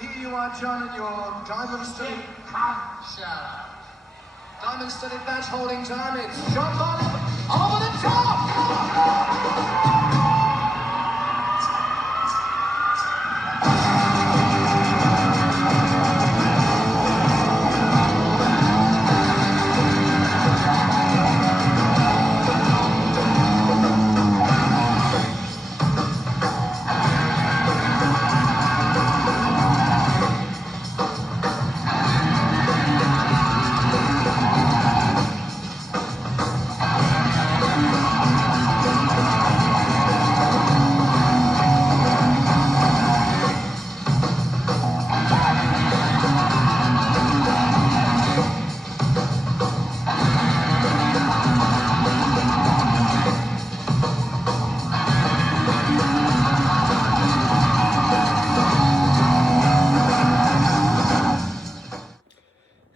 Here you are, John, and your diamond-studded diamond-studded badge holding time. It's John Bonham over the top!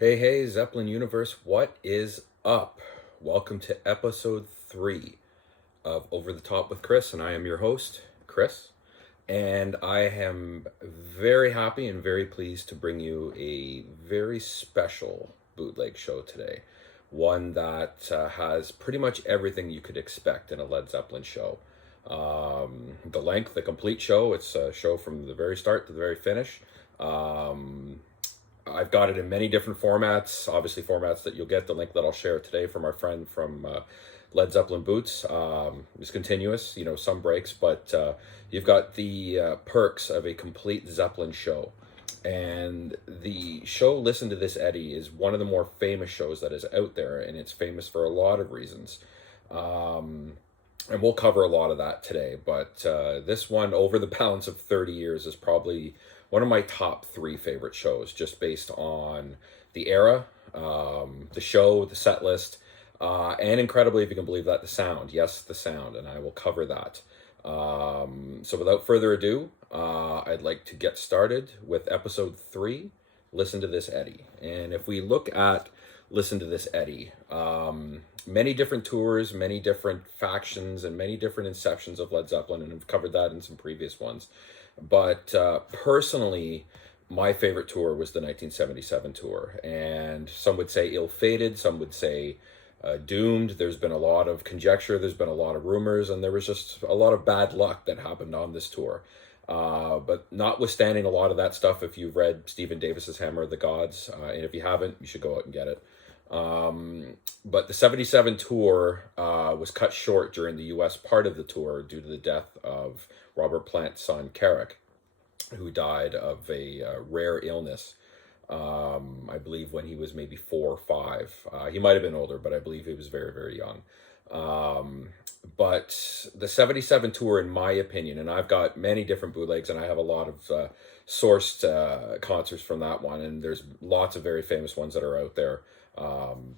Hey, Zeppelin Universe, what is up? Welcome to episode 3 of Over the Top with Chris, and I am your host, Chris. And I am very happy and very pleased to bring you a very special bootleg show today. One that has pretty much everything you could expect in a Led Zeppelin show. The length, the complete show, it's a show from the very start to the very finish. I've got it in many different formats, obviously formats that you'll get, the link that I'll share today from our friend from Led Zeppelin Boots. It's continuous, some breaks, but you've got the perks of a complete Zeppelin show. And the show Listen to This, Eddie is one of the more famous shows that is out there, and it's famous for a lot of reasons. And we'll cover a lot of that today, but this one, over the balance of 30 years, is probably one of my top 3 favorite shows, just based on the era, the show, the set list, and incredibly, if you can believe that, the sound. Yes, the sound, and I will cover that. So without further ado, I'd like to get started with episode 3, Listen to This, Eddie. And if we look at Listen to This, Eddie, many different tours, many different factions, and many different inceptions of Led Zeppelin, and I've covered that in some previous ones. But personally, my favorite tour was the 1977 tour, and some would say ill-fated, some would say doomed. There's been a lot of conjecture, there's been a lot of rumors, and there was just a lot of bad luck that happened on this tour. But notwithstanding a lot of that stuff, if you've read Stephen Davis's Hammer of the Gods, and if you haven't, you should go out and get it. But the 77 tour was cut short during the US part of the tour due to the death of Robert Plant's son, Carrick, who died of a rare illness, I believe when he was maybe 4 or 5. He might have been older, but I believe he was very, very young. But the 77 tour, in my opinion, and I've got many different bootlegs, and I have a lot of sourced concerts from that one, and there's lots of very famous ones that are out there.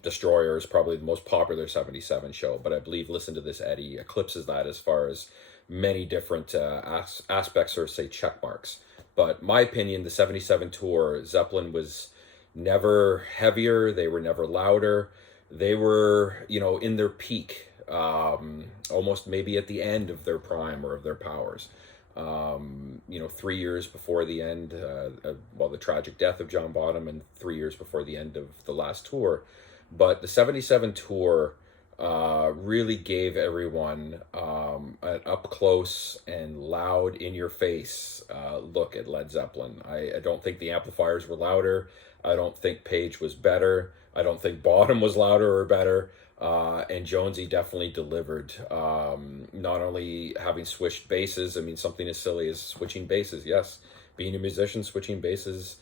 Destroyer is probably the most popular 77 show, but I believe Listen to This, Eddie eclipses that as far as many different aspects, or say check marks. But my opinion, the 77 tour, Zeppelin was never heavier, they were never louder, they were, in their peak, almost maybe at the end of their prime or of their powers. 3 years before the end, the tragic death of John Bonham, and 3 years before the end of the last tour. But the 77 tour really gave everyone an up-close and loud, in-your-face look at Led Zeppelin. I don't think the amplifiers were louder. I don't think Page was better. I don't think Bonham was louder or better. And Jonesy definitely delivered, not only having switched basses. I mean, something as silly as switching basses. Yes, being a musician, switching basses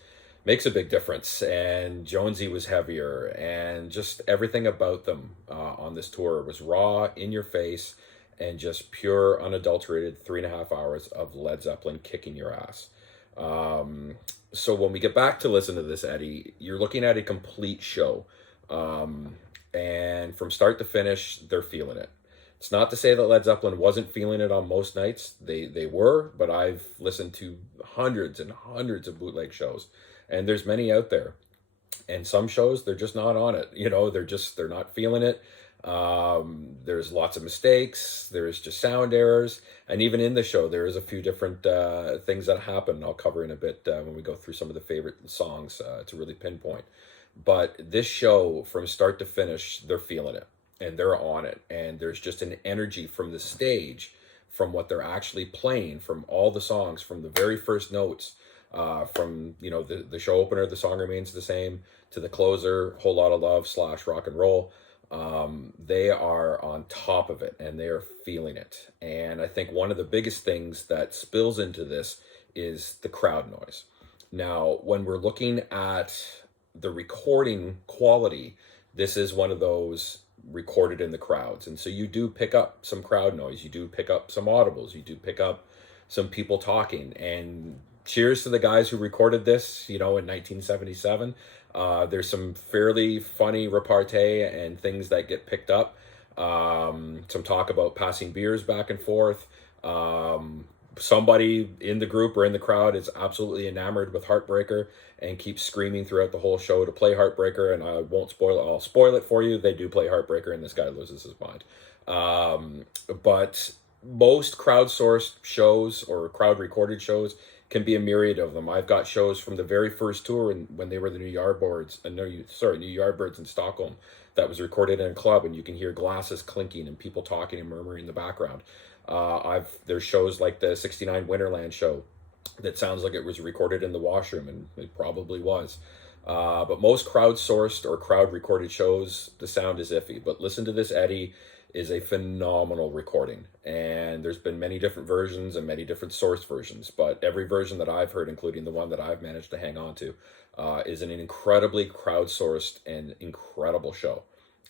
makes a big difference. And Jonesy was heavier, and just everything about them on this tour was raw, in your face, and just pure, unadulterated 3.5 hours of Led Zeppelin kicking your ass. So when we get back to Listen to This, Eddie, you're looking at a complete show. And from start to finish, they're feeling it. It's not to say that Led Zeppelin wasn't feeling it on most nights. They were, but I've listened to hundreds and hundreds of bootleg shows, and there's many out there. And some shows, they're just not on it. They're not feeling it. There's lots of mistakes. There's just sound errors. And even in the show, there is a few different things that happen. I'll cover in a bit when we go through some of the favorite songs to really pinpoint. But this show, from start to finish, they're feeling it and they're on it. And there's just an energy from the stage, from what they're actually playing, from all the songs, from the very first notes, from, you know, the show opener, The Song Remains the Same, to the closer, Whole Lot of Love / Rock and Roll. They are on top of it and they are feeling it. And I think one of the biggest things that spills into this is the crowd noise. Now, when we're looking at the recording quality, this is one of those recorded in the crowds. And so you do pick up some crowd noise, you do pick up some audibles, you do pick up some people talking. And cheers to the guys who recorded this, you know, in 1977. There's some fairly funny repartee and things that get picked up. Some talk about passing beers back and forth. Somebody in the group or in the crowd is absolutely enamored with Heartbreaker and keeps screaming throughout the whole show to play Heartbreaker. And I won't spoil it. I'll spoil it for you. They do play Heartbreaker and this guy loses his mind. But most crowdsourced shows or crowd recorded shows can be a myriad of them. I've got shows from the very first tour and when they were the New Yardbirds in Stockholm that was recorded in a club, and you can hear glasses clinking and people talking and murmuring in the background. There's shows like the '69 Winterland show that sounds like it was recorded in the washroom, and it probably was. But most crowdsourced or crowd recorded shows, the sound is iffy. But Listen to This, Eddie is a phenomenal recording, and there's been many different versions and many different source versions, but every version that I've heard, including the one that I've managed to hang on to, is an incredibly crowdsourced and incredible show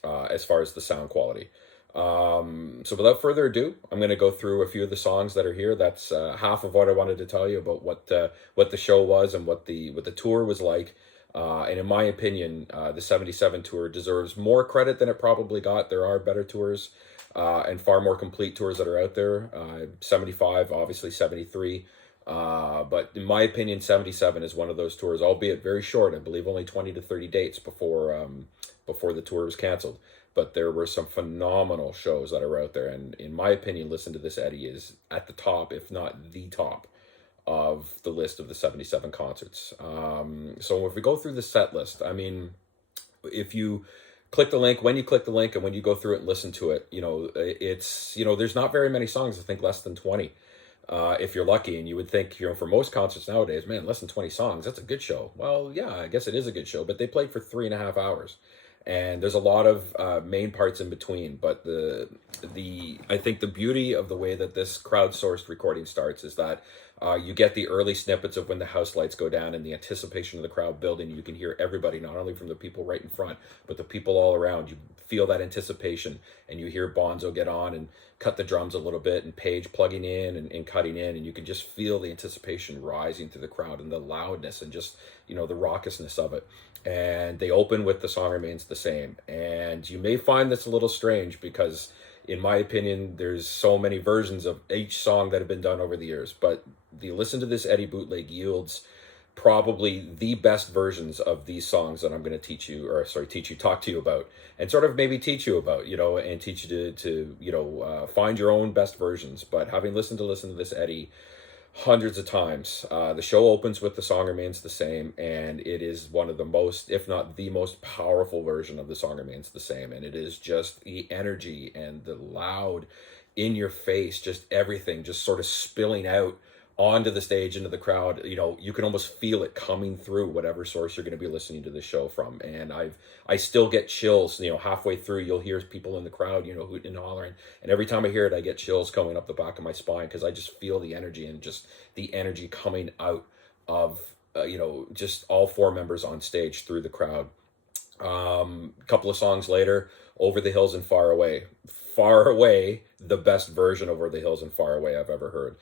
as far as the sound quality. So without further ado, I'm going to go through a few of the songs that are here. That's half of what I wanted to tell you about what the show was and what the tour was like. And in my opinion, the 77 tour deserves more credit than it probably got. There are better tours and far more complete tours that are out there. 75, obviously 73. But in my opinion, 77 is one of those tours, albeit very short. I believe only 20 to 30 dates before the tour was canceled. But there were some phenomenal shows that are out there. And in my opinion, Listen to This, Eddie is at the top, if not the top, of the list of the 77 concerts. So if we go through the set list, I mean, if you click the link, when you click the link and when you go through it and listen to it, you know, it's, you know, there's not very many songs, I think less than 20, if you're lucky. And you would think, you know, for most concerts nowadays, man, less than 20 songs, that's a good show. Well, yeah, I guess it is a good show, but they played for 3.5 hours. And there's a lot of main parts in between, but I think the beauty of the way that this crowdsourced recording starts is that you get the early snippets of when the house lights go down and the anticipation of the crowd building. You can hear everybody, not only from the people right in front, but the people all around. You feel that anticipation, and you hear Bonzo get on and cut the drums a little bit, and Page plugging in and cutting in, and you can just feel the anticipation rising through the crowd and the loudness and just, you know, the raucousness of it. And they open with The Song Remains the Same. And you may find this a little strange because, in my opinion, there's so many versions of each song that have been done over the years. But the Listen to This, Eddie bootleg yields probably the best versions of these songs that I'm going to talk to you about, and sort of maybe teach you about, you know, and teach you to you know, find your own best versions. But having listened to Listen to This, Eddie hundreds of times, the show opens with The Song Remains the Same, and it is one of the most, if not the most powerful version of The Song Remains the Same. And it is just the energy and the loud, in your face, just everything just sort of spilling out onto the stage, into the crowd. You know, you can almost feel it coming through whatever source you're going to be listening to the show from. And I still get chills, you know, halfway through. You'll hear people in the crowd, you know, hooting and hollering, and every time I hear it, I get chills coming up the back of my spine, because I just feel the energy, and just the energy coming out of you know, just all four members on stage through the crowd. A couple of songs later, Over the Hills and Far Away. Far Away, the best version of Over the Hills and Far Away I've ever heard.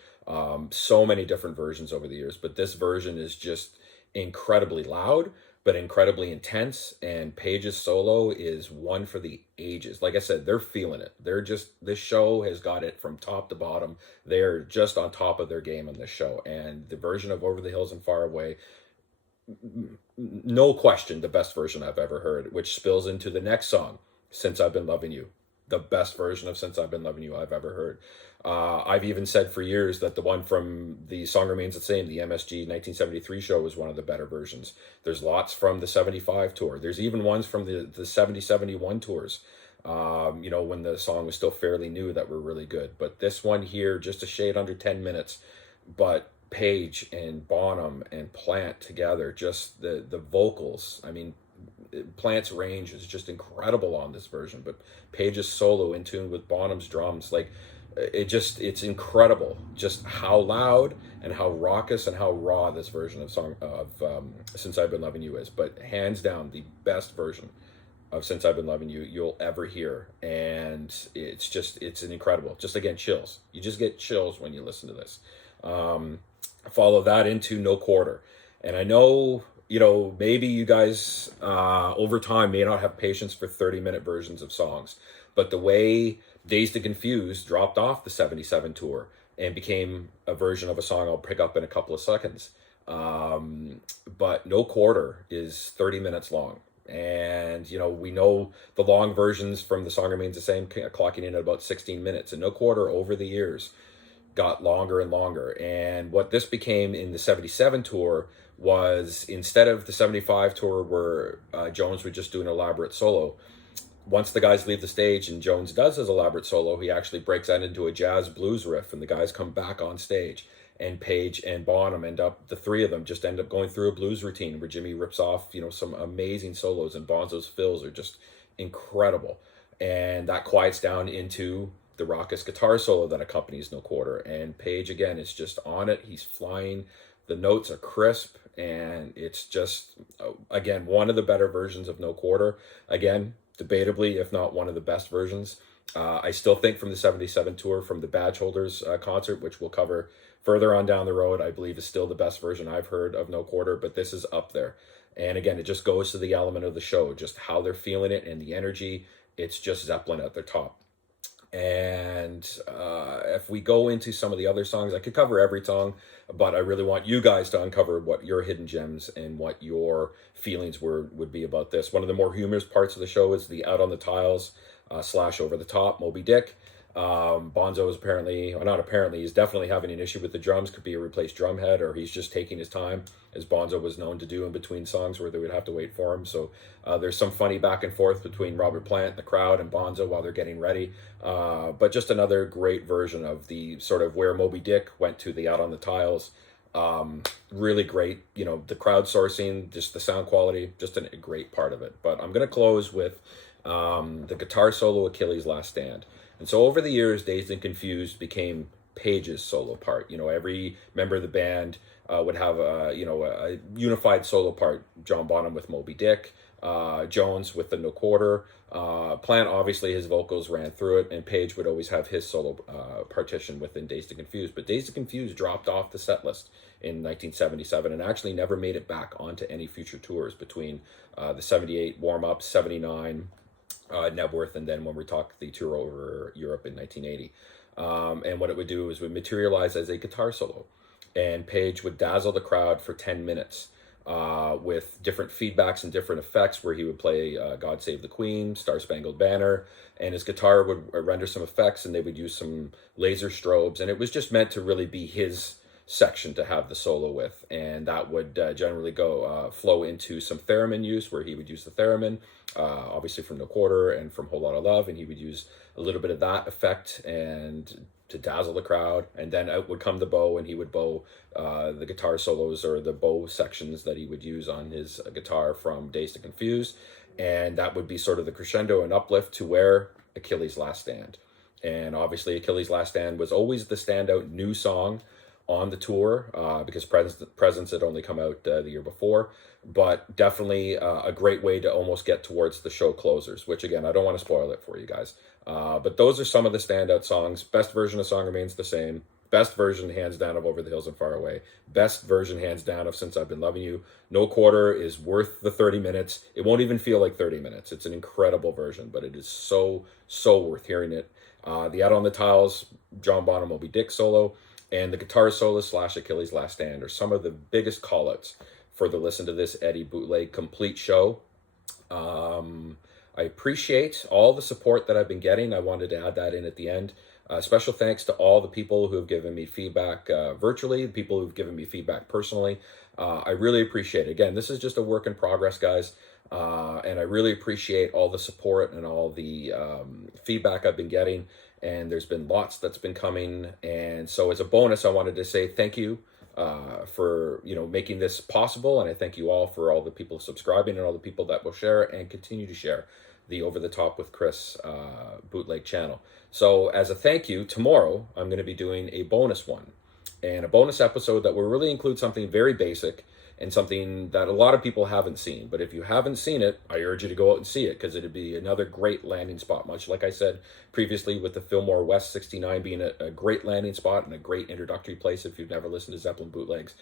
So many different versions over the years, but this version is just incredibly loud, but incredibly intense. And Page's solo is one for the ages. Like I said, they're feeling it. This show has got it from top to bottom. They're just on top of their game on this show. And the version of Over the Hills and Far Away, no question, the best version I've ever heard, which spills into the next song, Since I've Been Loving You. the best version of Since I've Been Loving You I've ever heard. I've even said for years that the one from The Song Remains the Same, the MSG 1973 show, was one of the better versions. There's lots from the 75 tour. There's even ones from the 70-71 tours, when the song was still fairly new, that were really good. But this one here, just a shade under 10 minutes, but Page and Bonham and Plant together, just the vocals. I mean, Plant's range is just incredible on this version, but Page's solo in tune with Bonham's drums, like it's incredible just how loud and how raucous and how raw this version of Since I've Been Loving You is. But hands down, the best version of Since I've Been Loving You you'll ever hear. And it's an incredible, just again, chills. You just get chills when you listen to this. Follow that into No Quarter. And I know, maybe you guys over time may not have patience for 30-minute versions of songs, but the way Dazed and Confused dropped off the 77 tour and became a version of a song I'll pick up in a couple of seconds. But No Quarter is 30 minutes long. And, we know the long versions from The Song Remains the Same, clocking in at about 16 minutes. And No Quarter, over the years, got longer and longer. And what this became in the 77 tour was, instead of the 75 tour where Jones would just do an elaborate solo, once the guys leave the stage and Jones does his elaborate solo, he actually breaks that into a jazz blues riff, and the guys come back on stage, and Page and Bonham the three of them just end up going through a blues routine where Jimmy rips off, some amazing solos, and Bonzo's fills are just incredible. And that quiets down into the raucous guitar solo that accompanies No Quarter. And Page, again, is just on it. He's flying. The notes are crisp, and it's just, again, one of the better versions of No Quarter. Again, debatably, if not one of the best versions. I still think from the 77 tour, from the Badge Holders concert, which we'll cover further on down the road, I believe is still the best version I've heard of No Quarter, but this is up there. And again, it just goes to the element of the show, just how they're feeling it and the energy. It's just Zeppelin at their top. And if we go into some of the other songs, I could cover every song, but I really want you guys to uncover what your hidden gems and what your feelings would be about this. One of the more humorous parts of the show is the Out on the Tiles / Over the Top, Moby Dick. Bonzo is he's definitely having an issue with the drums. Could be a replaced drum head, or he's just taking his time, as Bonzo was known to do in between songs where they would have to wait for him. So there's some funny back and forth between Robert Plant, the crowd, and Bonzo while they're getting ready. But just another great version of the sort of where Moby Dick went to the Out on the Tiles. Really great, the crowdsourcing, just the sound quality, just a great part of it. But I'm going to close with the guitar solo, Achilles' Last Stand. And so over the years, Dazed and Confused became Page's solo part. Every member of the band would have a unified solo part. John Bonham with Moby Dick, Jones with the No Quarter. Plant, obviously, his vocals ran through it, and Page would always have his solo partition within Dazed and Confused. But Dazed and Confused dropped off the set list in 1977 and actually never made it back onto any future tours between the 78 warm-up, 79 Nebworth, and then when we talk the tour over Europe in 1980. And what it would do is would materialize as a guitar solo, and Page would dazzle the crowd for 10 minutes with different feedbacks and different effects, where he would play God Save the Queen, Star Spangled Banner, and his guitar would render some effects, and they would use some laser strobes, and it was just meant to really be his section to have the solo with. And that would generally flow into some theremin use, where he would use the theremin, obviously from No Quarter and from Whole Lotta Love, and he would use a little bit of that effect and to dazzle the crowd. And then out would come the bow, and he would bow the guitar solos or the bow sections that he would use on his guitar from Dazed and Confused, and that would be sort of the crescendo and uplift to where Achilles' Last Stand. And obviously Achilles' Last Stand was always the standout new song on the tour, because Presence had only come out the year before, but definitely a great way to almost get towards the show closers, which again, I don't want to spoil it for you guys. But those are some of the standout songs. Best version of Song Remains the Same. Best version, hands down, of Over the Hills and Far Away. Best version, hands down, of Since I've Been Loving You. No Quarter is worth the 30 minutes. It won't even feel like 30 minutes. It's an incredible version, but it is so worth hearing it. The Out on the Tiles, John Bonham, Moby Dick solo, and the guitar solo / Achilles' Last Stand are some of the biggest call-outs for the Listen to This Eddie Bootleg complete show. I appreciate all the support that I've been getting. I wanted to add that in at the end. Special thanks to all the people who have given me feedback virtually, people who've given me feedback personally. I really appreciate it. Again, this is just a work in progress, guys. And I really appreciate all the support and all the feedback I've been getting. And there's been lots that's been coming. And so as a bonus, I wanted to say thank you for making this possible. And I thank you all for all the people subscribing and all the people that will share and continue to share the Over the Top with Chris bootleg channel. So as a thank you, tomorrow I'm going to be doing a bonus one, and a bonus episode that will really include something very basic and something that a lot of people haven't seen. But if you haven't seen it, I urge you to go out and see it, because it'd be another great landing spot, much like I said previously with the Fillmore West 69 being a great landing spot and a great introductory place if you've never listened to Zeppelin Bootlegs.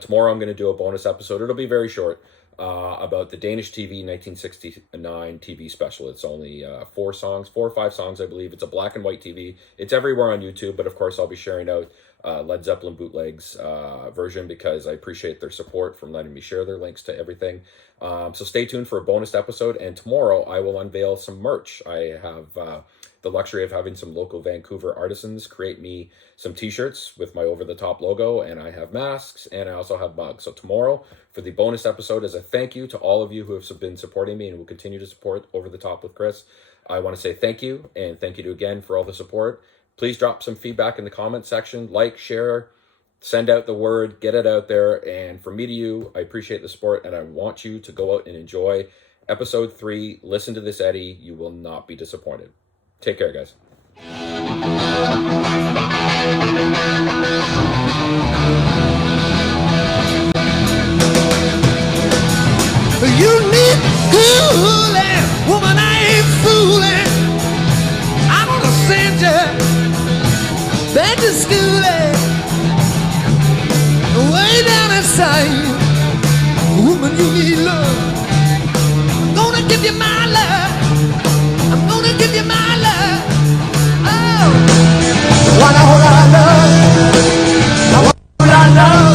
Tomorrow I'm going to do a bonus episode. It'll be very short, about the Danish TV 1969 TV special. It's only 4 or 5 songs, I believe. It's a black and white TV. It's everywhere on YouTube, but of course I'll be sharing out Led Zeppelin Bootlegs version, because I appreciate their support from letting me share their links to everything. So stay tuned for a bonus episode, and tomorrow I will unveil some merch. I have the luxury of having some local Vancouver artisans create me some t-shirts with my Over the Top logo, and I have masks, and I also have mugs. So tomorrow, for the bonus episode, as a thank you to all of you who have been supporting me and will continue to support Over the Top with Chris, I want to say thank you, and thank you again for all the support. Please drop some feedback in the comment section, like, share, send out the word, get it out there. And from me to you, I appreciate the support, and I want you to go out and enjoy episode 3. Listen to this, Eddie. You will not be disappointed. Take care, guys. You need cooling, woman, I ain't fooling. I'm gonna send you back to school, way down inside. Woman, you need love. I'm gonna give you my love. I'm gonna give you my love. Oh, wanna hold our love. I wanna hold our love.